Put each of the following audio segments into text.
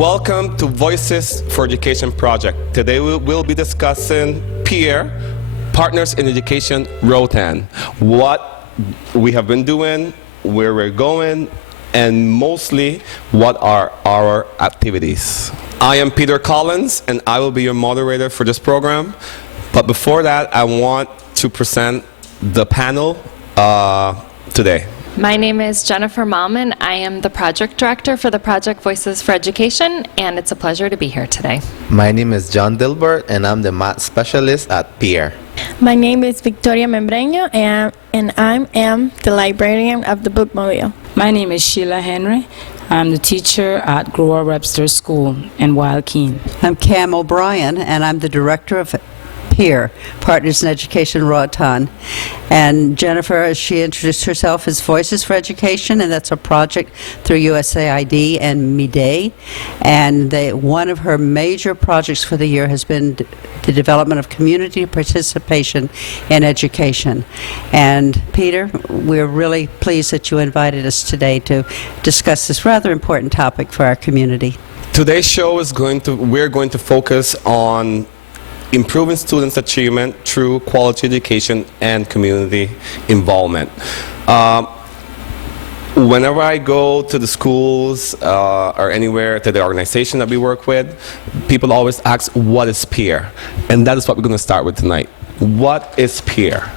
Welcome to Voices for Education project. Today we'll be discussing PIER, Partners in Education Roatan, what we have been doing, where we're going, and mostly what are our activities. I am Peter Collins, and I will be your moderator for this program. But before that, I want to present the panel today. My name is Jennifer Malman. I am the project director for the project Voices for Education, and it's a pleasure to be here today. My name is John Dilbert, and I'm the math specialist at PIER. My name is Victoria Membreño, and I am the librarian of the bookmobile. My name is Sheila Henry. I'm the teacher at Grover Webster School in Wild Keene. I'm Cam O'Brien, and I'm the director of PIER, Partners in Education Roatan. And Jennifer, as she introduced herself, is Voices for Education, and that's a project through USAID and MIDE. And one of her major projects for the year has been the development of community participation in education. And Peter, we're really pleased that you invited us today to discuss this rather important topic for our community. Today's show is we're going to focus on improving students' achievement through quality education and community involvement. Whenever I go to the schools or anywhere to the organization that we work with, people always ask, what is PIER? And that is what we're going to start with tonight. What is PIER?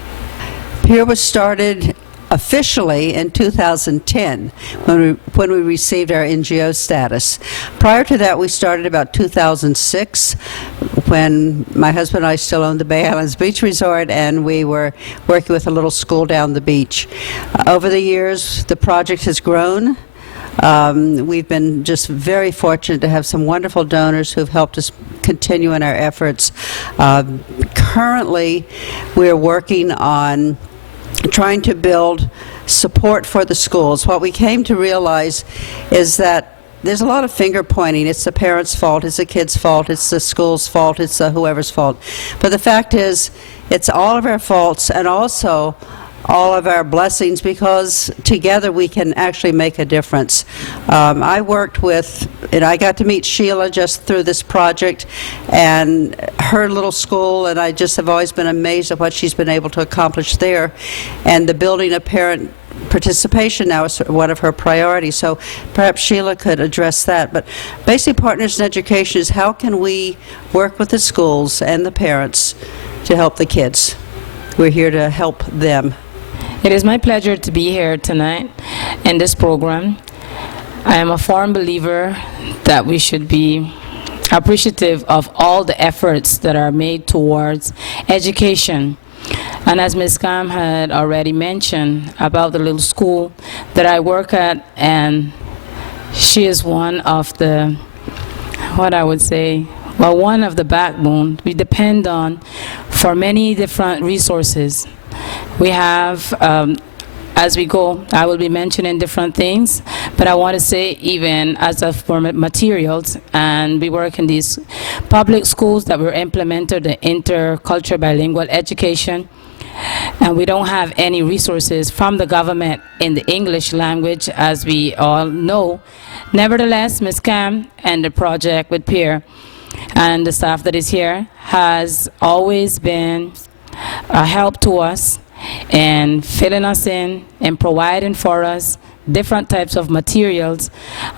PIER was started officially in 2010 when we received our NGO status. Prior to that, we started about 2006 when my husband and I still owned the Bay Islands Beach Resort, and we were working with a little school down the beach. Over the years, the project has grown. We've been just very fortunate to have some wonderful donors who've helped us continue in our efforts. Currently, we're working on trying to build support for the schools. What we came to realize is that there's a lot of finger pointing. It's the parents' fault, it's the kids' fault, it's the school's fault, it's whoever's fault. But the fact is, it's all of our faults and also all of our blessings, because together we can actually make a difference. I worked with, and I got to meet Sheila just through this project and her little school, and I just have always been amazed at what she's been able to accomplish there. And the building of parent participation now is one of her priorities, so perhaps Sheila could address that. But basically, Partners in Education is how can we work with the schools and the parents to help the kids. We're here to help them. It is my pleasure to be here tonight in this program. I am a firm believer that we should be appreciative of all the efforts that are made towards education. And as Ms. Cam had already mentioned about the little school that I work at, and she is one of the, what I would say, well, one of the backbone we depend on for many different resources. We have, as we go, I will be mentioning different things, but I want to say even as of for materials, and we work in these public schools that were implemented the intercultural bilingual education, and we don't have any resources from the government in the English language, as we all know. Nevertheless, Ms. Cam and the project with PIER and the staff that is here has always been a help to us and filling us in and providing for us different types of materials,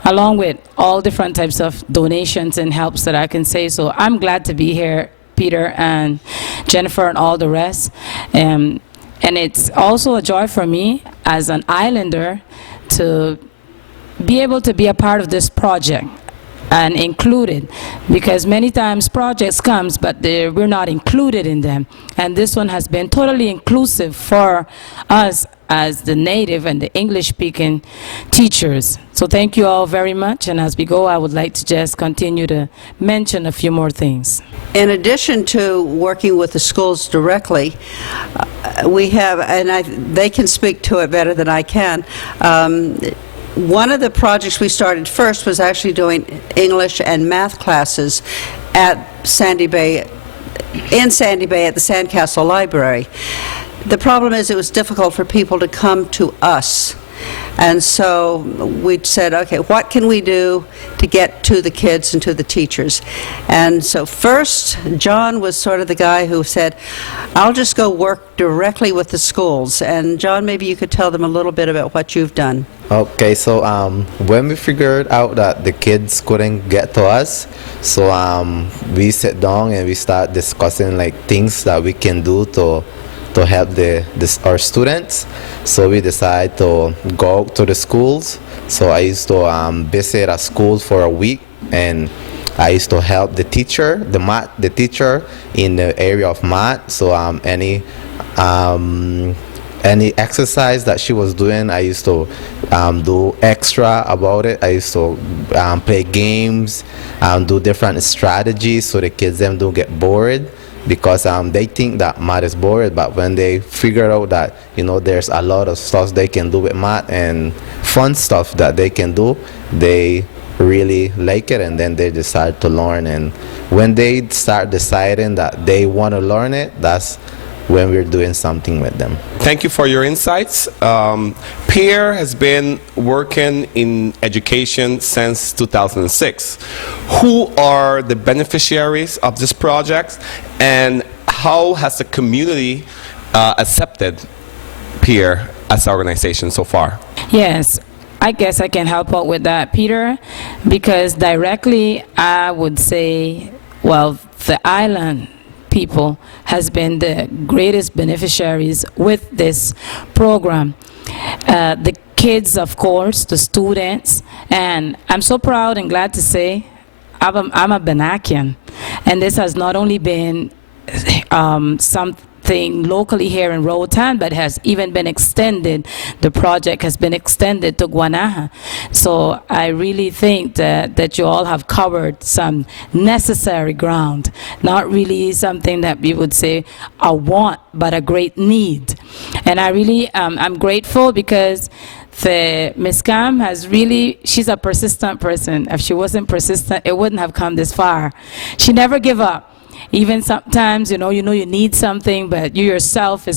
along with all different types of donations and helps that I can say. So I'm glad to be here, Peter and Jennifer and all the rest. And it's also a joy for me as an islander to be able to be a part of this project and included, because many times projects comes but we're not included in them, and this one has been totally inclusive for us as the native and the English speaking teachers. So thank you all very much, and as we go I would like to just continue to mention a few more things. In addition to working with the schools directly, we have, and they can speak to it better than I can, one of the projects we started first was actually doing English and math classes at Sandy Bay at the Sandcastle Library. The problem is it was difficult for people to come to us And so we said, okay, what can we do to get to the kids and to the teachers? And so first, John was sort of the guy who said, I'll just go work directly with the schools. And John, maybe you could tell them a little bit about what you've done. Okay, so when we figured out that the kids couldn't get to us, so we sat down and we start discussing like things that we can do to help our students. So we decided to go to the schools. So I used to visit a school for a week, and I used to help the teacher, the teacher in the area of math. So any exercise that she was doing, I used to do extra about it. I used to play games, do different strategies so the kids them don't get bored, because they think that math is boring, but when they figure out that there's a lot of stuff they can do with math and fun stuff that they can do, they really like it, and then they decide to learn. And when they start deciding that they want to learn it, that's when we're doing something with them. Thank you for your insights. PIER has been working in education since 2006. Who are the beneficiaries of this project, and how has the community accepted PIER as an organization so far? Yes, I guess I can help out with that, Peter, because directly I would say, well, the island people has been the greatest beneficiaries with this program. The kids, of course, the students, and I'm so proud and glad to say I'm a Benakian, and this has not only been something locally here in Roatan, but has even been extended. The project has been extended to Guanaja. So I really think that you all have covered some necessary ground, not really something that we would say a want, but a great need. And I really, I'm grateful because Ms. Cam has really, she's a persistent person. If she wasn't persistent, it wouldn't have come this far. She never give up. Even sometimes, you need something, but you yourself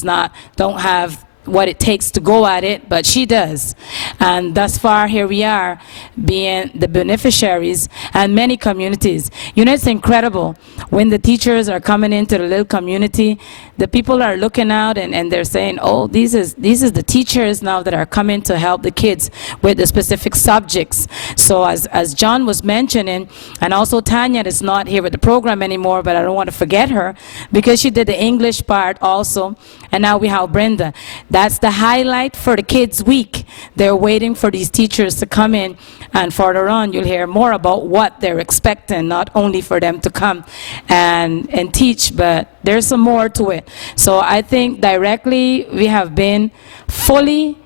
don't have what it takes to go at it, but she does. And thus far, here we are, being the beneficiaries, and many communities. It's incredible when the teachers are coming into the little community, the people are looking out and they're saying, oh, these is the teachers now that are coming to help the kids with the specific subjects. So as John was mentioning, and also Tanya is not here with the program anymore, but I don't want to forget her, because she did the English part also, and now we have Brenda. That's the highlight for the Kids Week. They're waiting for these teachers to come in, and further on you'll hear more about what they're expecting, not only for them to come and teach, but there's some more to it. So I think directly we have been fully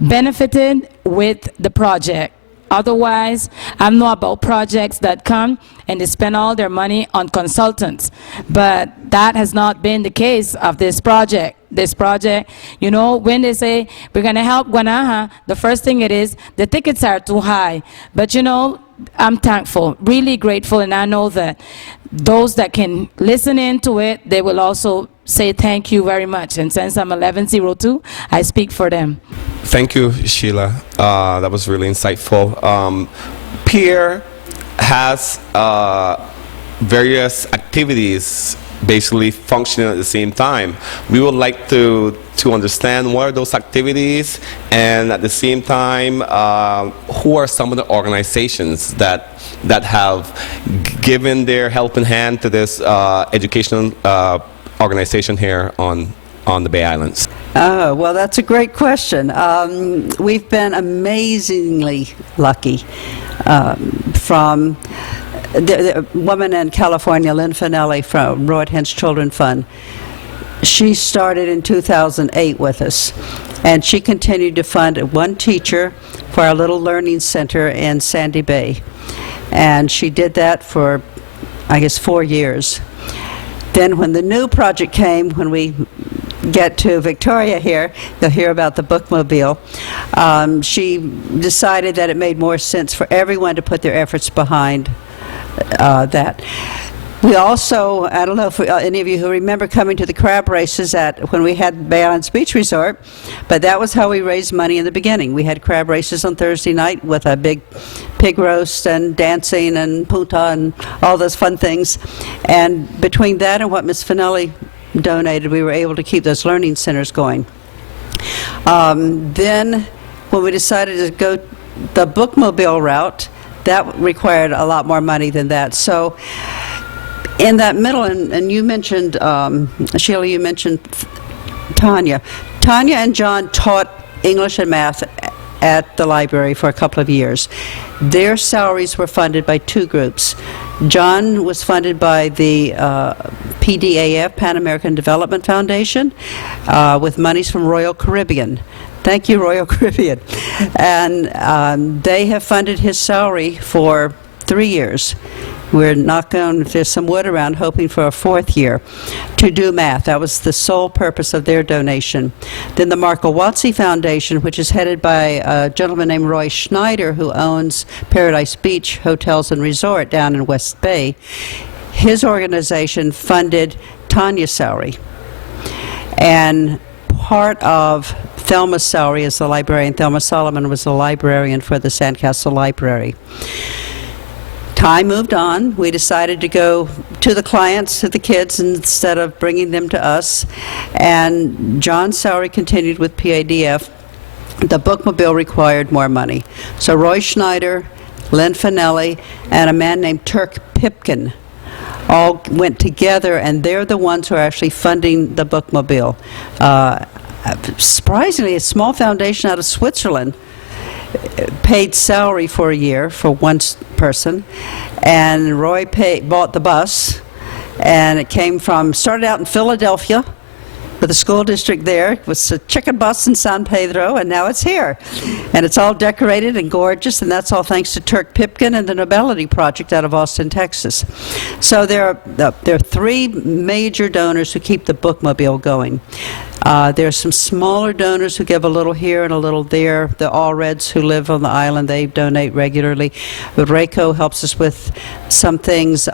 benefited with the project. Otherwise, I know about projects that come and they spend all their money on consultants. But that has not been the case of this project. This project, when they say we're going to help Guanaja, the first thing it is, the tickets are too high. But I'm thankful, really grateful, and I know that those that can listen into it, they will also say thank you very much. And since I'm 1102, I speak for them. Thank you, Sheila. That was really insightful. PIER has various activities basically functioning at the same time. We would like to understand what are those activities, and at the same time, who are some of the organizations that have given their helping hand to this educational organization here on the Bay Islands? Oh, well, that's a great question. We've been amazingly lucky. From the woman in California, Lynn Finelli from Roatan's Children Fund, she started in 2008 with us, and she continued to fund one teacher for our little learning center in Sandy Bay. And she did that for, I guess, 4 years. Then when the new project came, when we get to Victoria here, you'll hear about the bookmobile, she decided that it made more sense for everyone to put their efforts behind that. We also, I don't know if any of you who remember coming to the crab races when we had Bay Islands Beach Resort, but that was how we raised money in the beginning. We had crab races on Thursday night with a big pig roast and dancing and punta and all those fun things. And between that and what Ms. Finelli donated, we were able to keep those learning centers going. Then when we decided to go the bookmobile route, that required a lot more money than that. So in that middle, and you mentioned, Sheila, you mentioned Tanya. Tanya and John taught English and math at the library for a couple of years. Their salaries were funded by two groups. John was funded by the PDAF, Pan American Development Foundation, with monies from Royal Caribbean. Thank you, Royal Caribbean. And they have funded his salary for 3 years. We're knocking on, if there's some wood around, hoping for a 4th year to do math. That was the sole purpose of their donation. Then the Marco Watsi Foundation, which is headed by a gentleman named Roy Schneider, who owns Paradise Beach Hotels and Resort down in West Bay, his organization funded Tanya's salary. And part of Thelma's salary as the librarian, Thelma Solomon was the librarian for the Sandcastle Library. Time moved on. We decided to go to the clients, to the kids, instead of bringing them to us. And John's salary continued with PADF. The bookmobile required more money. So Roy Schneider, Len Finelli, and a man named Turk Pipkin all went together, and they're the ones who are actually funding the bookmobile. Surprisingly, a small foundation out of Switzerland paid salary for a year for one person, and Roy bought the bus, and it started out in Philadelphia with a school district there. It was a chicken bus in San Pedro, and now it's here. And it's all decorated and gorgeous, and that's all thanks to Turk Pipkin and the Nobelity Project out of Austin, Texas. So there are 3 major donors who keep the bookmobile going. There are some smaller donors who give a little here and a little there. The Allreds who live on the island, they donate regularly. Reiko helps us with some things.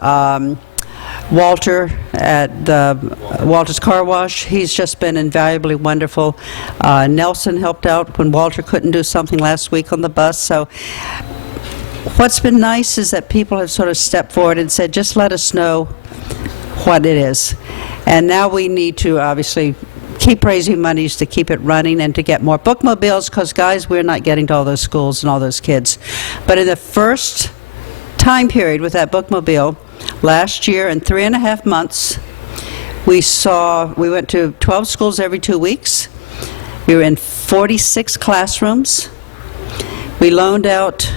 Walter at Walter's Car Wash, he's just been invaluably wonderful. Nelson helped out when Walter couldn't do something last week on the bus. So what's been nice is that people have sort of stepped forward and said, just let us know what it is. And now we need to obviously keep raising monies to keep it running and to get more bookmobiles, because guys, we're not getting to all those schools and all those kids. But in the first time period with that bookmobile, last year, in 3.5 months, we went to 12 schools every 2 weeks. We were in 46 classrooms. We loaned out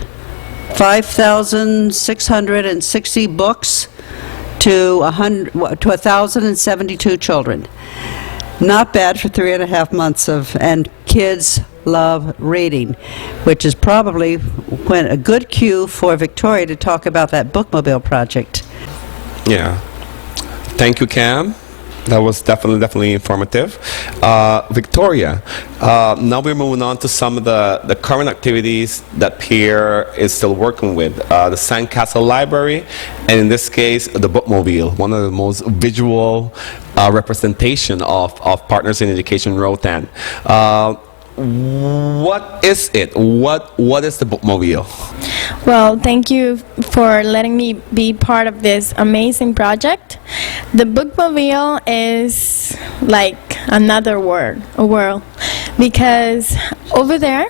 5,660 books to 1,072 children. Not bad for 3.5 months and kids love reading, which is probably a good cue for Victoria to talk about that bookmobile project. Yeah. Thank you, Cam. That was definitely informative. Victoria, now we're moving on to some of the current activities that PIER is still working with. The Sandcastle Library, and in this case, the bookmobile, one of the most visual representation of Partners in Education Roatan. What is it? What is the bookmobile? Well, thank you for letting me be part of this amazing project. The bookmobile is like another world, because over there,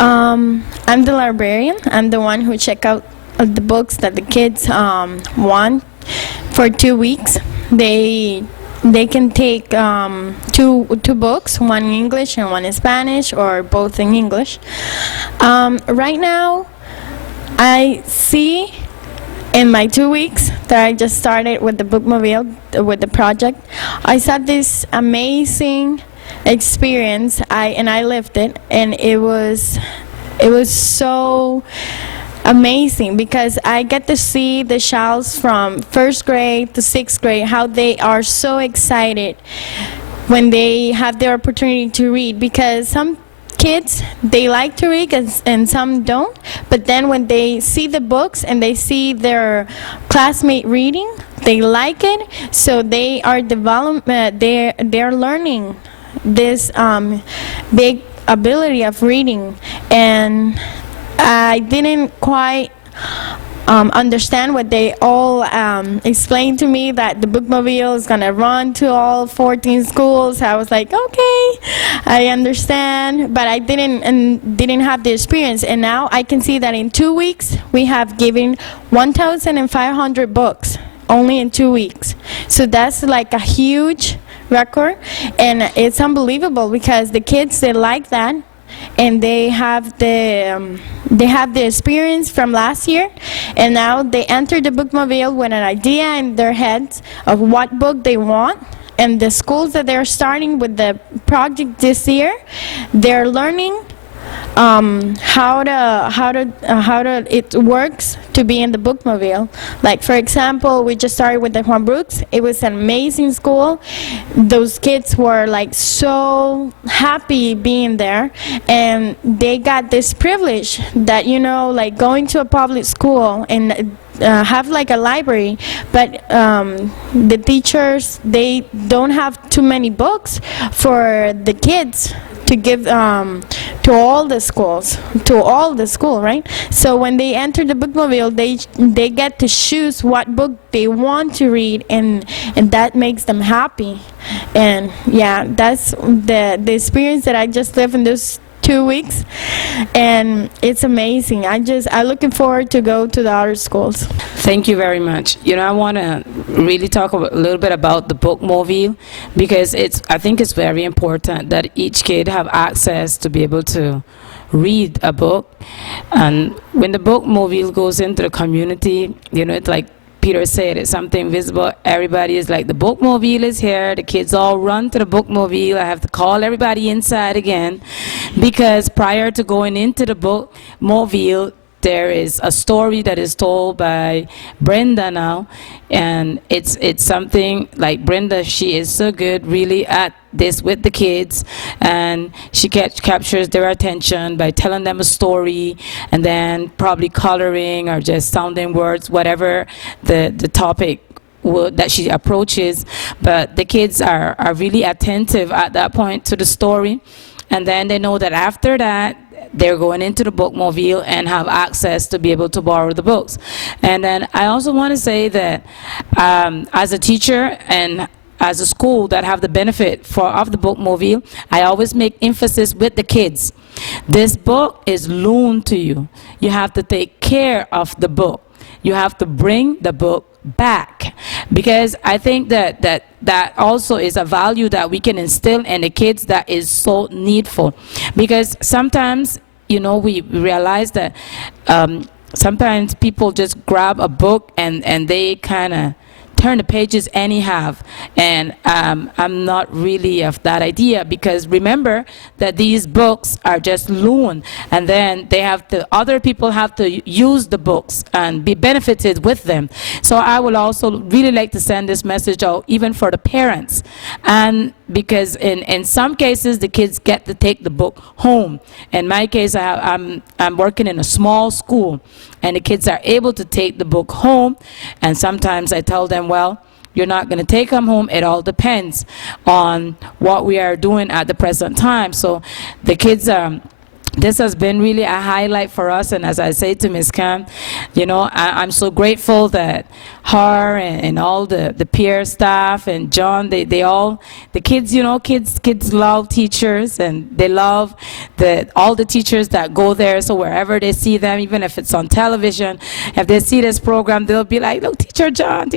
I'm the librarian. I'm the one who check out the books that the kids want for 2 weeks. They can take two books, one in English and one in Spanish, or both in English. Right now, I see in my 2 weeks that I just started with the bookmobile, with the project, I saw this amazing experience, and I lived it, and it was so amazing, because I get to see the childs from 1st grade to 6th grade, how they are so excited when they have the opportunity to read, because some kids, they like to read and some don't, but then when they see the books and they see their classmate reading, they like it, so they are they're learning this big ability of reading. And I didn't quite understand what they all explained to me, that the bookmobile is gonna run to all 14 schools. I was like, okay, I understand, but I didn't have the experience. And now I can see that in 2 weeks we have given 1,500 books only in 2 weeks. So that's like a huge record, and it's unbelievable because the kids, they like that, and they have the experience from last year, and now they enter the bookmobile with an idea in their heads of what book they want. And the schools that they're starting with the project this year, they're learning how it works to be in the bookmobile. Like, for example, we just started with the Juan Brooks. It was an amazing school. Those kids were like so happy being there, and they got this privilege that, you know, like going to a public school and have like a library, but the teachers, they don't have too many books for the kids to give to all the school, right? So when they enter the bookmobile, they get to choose what book they want to read, and that makes them happy. And yeah, that's the experience that I just lived in those 2 weeks, and it's amazing. I'm looking forward to go to the other schools. Thank you very much. You know, I want to really talk a little bit about the bookmobile, because I think it's very important that each kid have access to be able to read a book. And when the bookmobile goes into the community, you know, it's like Peter said, it's something visible. Everybody is like, the bookmobile is here. The kids all run to the bookmobile. I have to call everybody inside again, because prior to going into the bookmobile, there is a story that is told by Brenda now, and it's something like Brenda, she is so good really at this with the kids, and she captures their attention by telling them a story, and then probably coloring or just sounding words, whatever the topic that she approaches. But the kids are really attentive at that point to the story, and then they know that after that they're going into the bookmobile and have access to be able to borrow the books. And then I also want to say that as a teacher and as a school that have the benefit of the bookmobile, I always make emphasis with the kids. This book is loaned to you. You have to take care of the book. You have to bring the book back, because I think that also is a value that we can instill in the kids that is so needful. Because sometimes, you know, we realize that sometimes people just grab a book and they kind of turn the pages anyhow, and I'm not really of that idea, because remember that these books are just loaned, and then other people have to use the books and be benefited with them. So I would also really like to send this message out even for the parents, and because in some cases the kids get to take the book home. In my case, I'm working in a small school, and the kids are able to take the book home, and sometimes I tell them, well, you're not going to take them home. It all depends on what we are doing at the present time. So the kids this has been really a highlight for us, and as I say to Ms. Cam, you know, I'm so grateful that her and all the PIER staff and John, they all, the kids, you know, kids love teachers, and they love all the teachers that go there. So wherever they see them, even if it's on television, if they see this program, they'll be like, look, Teacher John.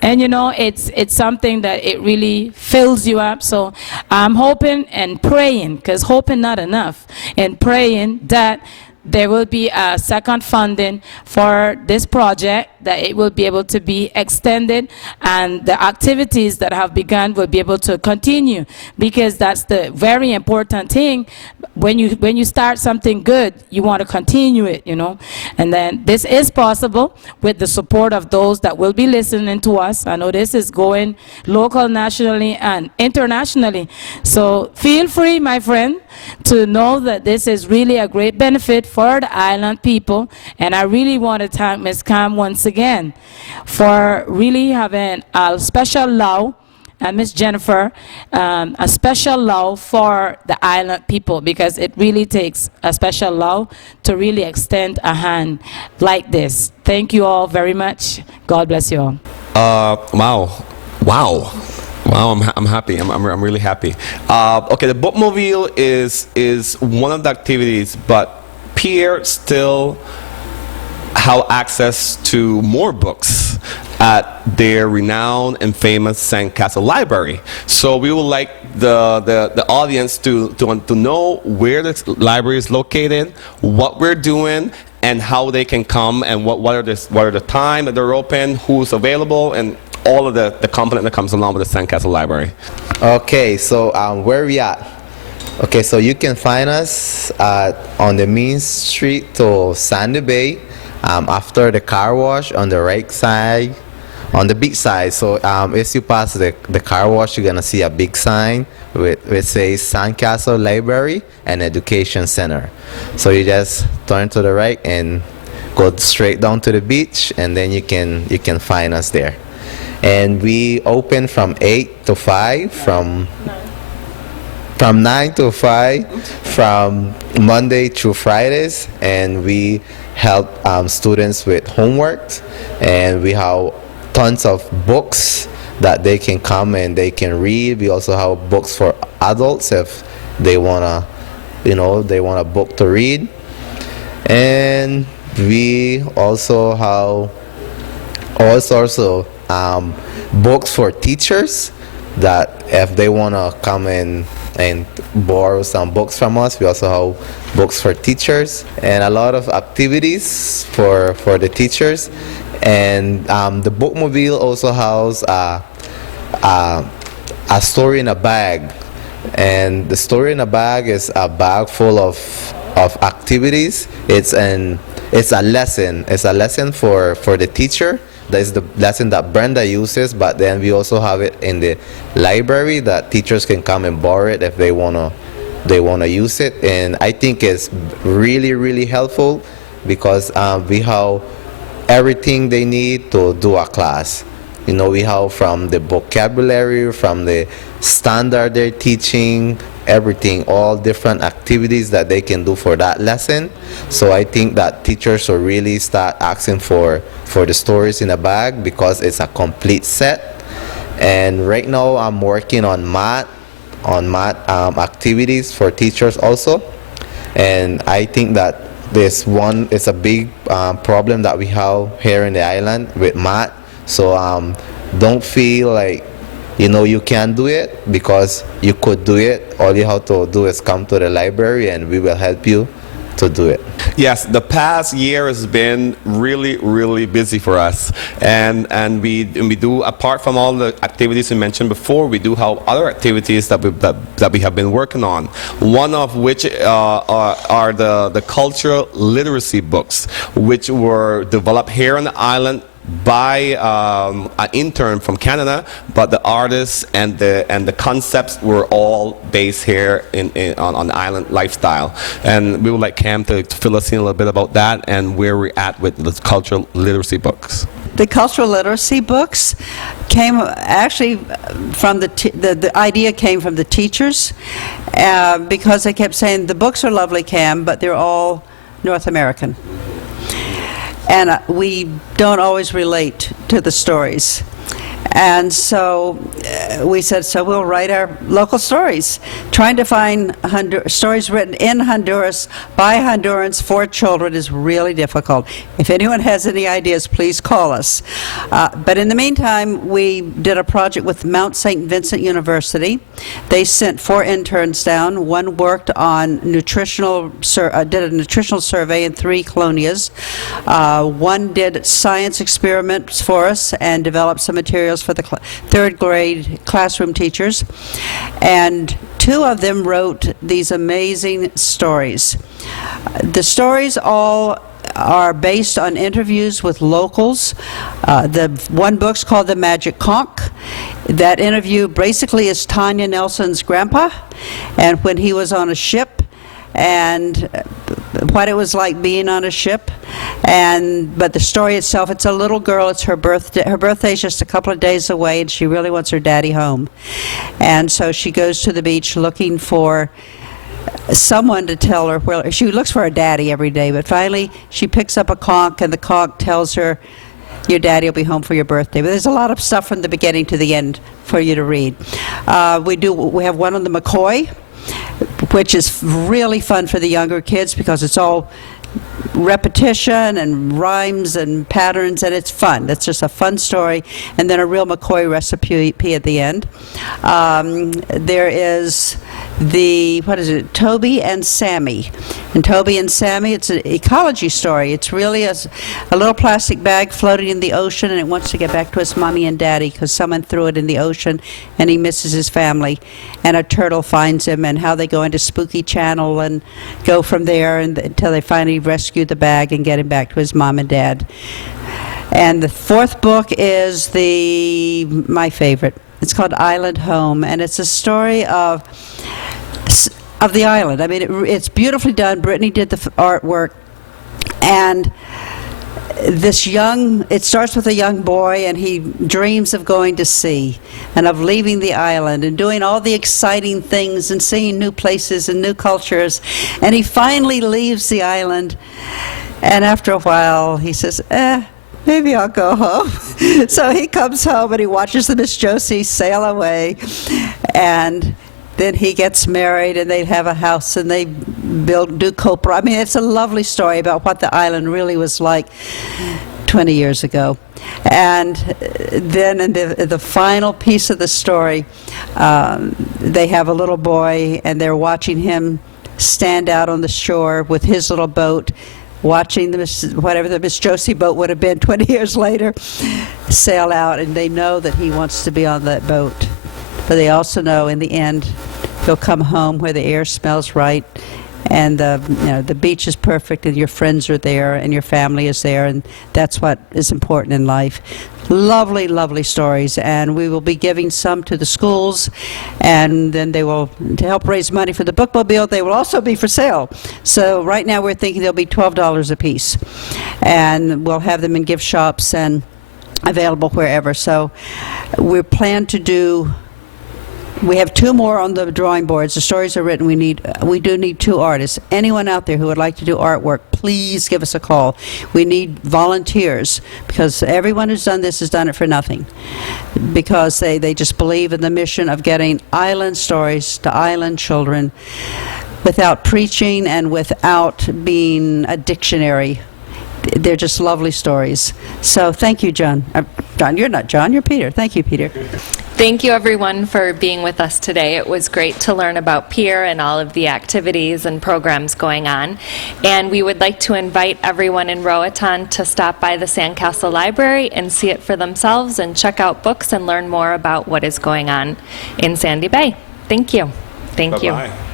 And you know, it's something that it really fills you up. So I'm hoping and praying, because hoping not enough, and praying that there will be a second funding for this project, that it will be able to be extended, and the activities that have begun will be able to continue, because that's the very important thing. When you start something good, you want to continue it, you know. And then this is possible with the support of those that will be listening to us. I know this is going local, nationally, and internationally. So feel free, my friend, to know that this is really a great benefit for the island people. And I really want to thank Ms. Cam once again for really having a special love, and Miss Jennifer, a special love for the island people, because it really takes a special love to really extend a hand like this. Thank you all very much. God bless you all. Wow. I'm happy. I'm really happy. Okay, the bookmobile is one of the activities, but PIER still have access to more books at their renowned and famous Sandcastle Library. So we would like the audience to know where the library is located, what we're doing, and how they can come, and what are the time that they're open, who's available, and all of the component that comes along with the Sandcastle Library. Okay, so where we at? Okay, so you can find us on the main street to Sandy Bay, after the car wash on the right side, on the big side. So as you pass the car wash, you're gonna see a big sign which says Sandcastle Library and Education Center. So you just turn to the right and go straight down to the beach, and then you can find us there. And we open from 8 to 5, from 9 to 5, from Monday through Fridays, and we help students with homework, and we have tons of books that they can come and they can read. We also have books for adults if they wanna, they want a book to read. And we also have all sorts of books for teachers, that if they want to come in and borrow some books from us, we also have books for teachers, and a lot of activities for the teachers. And the bookmobile also has a story in a bag, and the story in a bag is a bag full of activities. It's a lesson for the teacher. That is the lesson that Brenda uses, but then we also have it in the library that teachers can come and borrow it if they wanna use it. And I think it's really, really helpful, because we have everything they need to do a class. We have from the vocabulary, from the standard they're teaching, everything, all different activities that they can do for that lesson. So I think that teachers will really start asking for the stories in a bag, because it's a complete set. And right now I'm working on math activities for teachers also. And I think that this one is a big problem that we have here in the island with math. So don't feel like you can't do it, because you could do it. All you have to do is come to the library and we will help you to do it. Yes, the past year has been really, really busy for us, and we do, apart from all the activities we mentioned before, we do have other activities that we have been working on. One of which are the cultural literacy books, which were developed here on the island by an intern from Canada, but the artists and the concepts were all based here on the island lifestyle. And we would like Cam to fill us in a little bit about that and where we're at with the cultural literacy books. The cultural literacy books came actually from the idea came from the teachers, because they kept saying the books are lovely, Cam, but they're all North American. And we don't always relate to the stories. And so we said, so we'll write our local stories. Trying to find stories written in Honduras by Hondurans for children is really difficult. If anyone has any ideas, please call us. But in the meantime, we did a project with Mount St. Vincent University. They sent 4 interns down. One worked on did a nutritional survey in 3 colonias. One did science experiments for us and developed some materials for the 3rd grade classroom teachers, and 2 of them wrote these amazing stories. The stories all are based on interviews with locals. The one book's called The Magic Conch. That interview basically is Tanya Nelson's grandpa, and when he was on a ship, and what it was like being on a ship. But the story itself, it's a little girl, it's her birthday. Her birthday is just a couple of days away, and she really wants her daddy home. And so she goes to the beach looking for someone to tell her where. She looks for her daddy every day, but finally she picks up a conch, and the conch tells her, your daddy will be home for your birthday. But there's a lot of stuff from the beginning to the end for you to read. We have one on the McCoy, which is really fun for the younger kids because it's all repetition and rhymes and patterns, and it's fun. That's just a fun story. And then a real McCoy recipe at the end. There is Toby and Sammy. And Toby and Sammy, it's an ecology story. It's really a little plastic bag floating in the ocean, and it wants to get back to its mommy and daddy because someone threw it in the ocean, and he misses his family. And a turtle finds him, and how they go into Spooky Channel and go from there until they finally rescue the bag and get him back to his mom and dad. And the fourth book is my favorite. It's called Island Home, and it's a story of the island. I mean, it's beautifully done. Brittany did the artwork, and it starts with a young boy, and he dreams of going to sea and of leaving the island and doing all the exciting things and seeing new places and new cultures. And he finally leaves the island, and after a while he says, maybe I'll go home. So he comes home and he watches the Miss Josie sail away, and then he gets married, and they have a house, and they do copra. I mean, it's a lovely story about what the island really was like 20 years ago. And then in the final piece of the story, they have a little boy, and they're watching him stand out on the shore with his little boat, watching whatever the Miss Josie boat would have been 20 years later sail out, and they know that he wants to be on that boat. But they also know in the end he'll come home where the air smells right, and the beach is perfect, and your friends are there, and your family is there, and that's what is important in life. Lovely, lovely stories, and we will be giving some to the schools, and then they will, to help raise money for the bookmobile, they will also be for sale. So right now we're thinking they'll be $12 a piece, and we'll have them in gift shops and available wherever. So we plan to do. We have 2 more on the drawing boards. The stories are written. We do need 2 artists. Anyone out there who would like to do artwork, please give us a call. We need volunteers, because everyone who's done this has done it for nothing, because they just believe in the mission of getting island stories to island children without preaching and without being a dictionary. They're just lovely stories. So thank you, John. John, you're not John, you're Peter. Thank you, Peter. Thank you, everyone, for being with us today. It was great to learn about PIER and all of the activities and programs going on. And we would like to invite everyone in Roatan to stop by the Sandcastle Library and see it for themselves and check out books and learn more about what is going on in Sandy Bay. Thank you. Thank you. Bye-bye.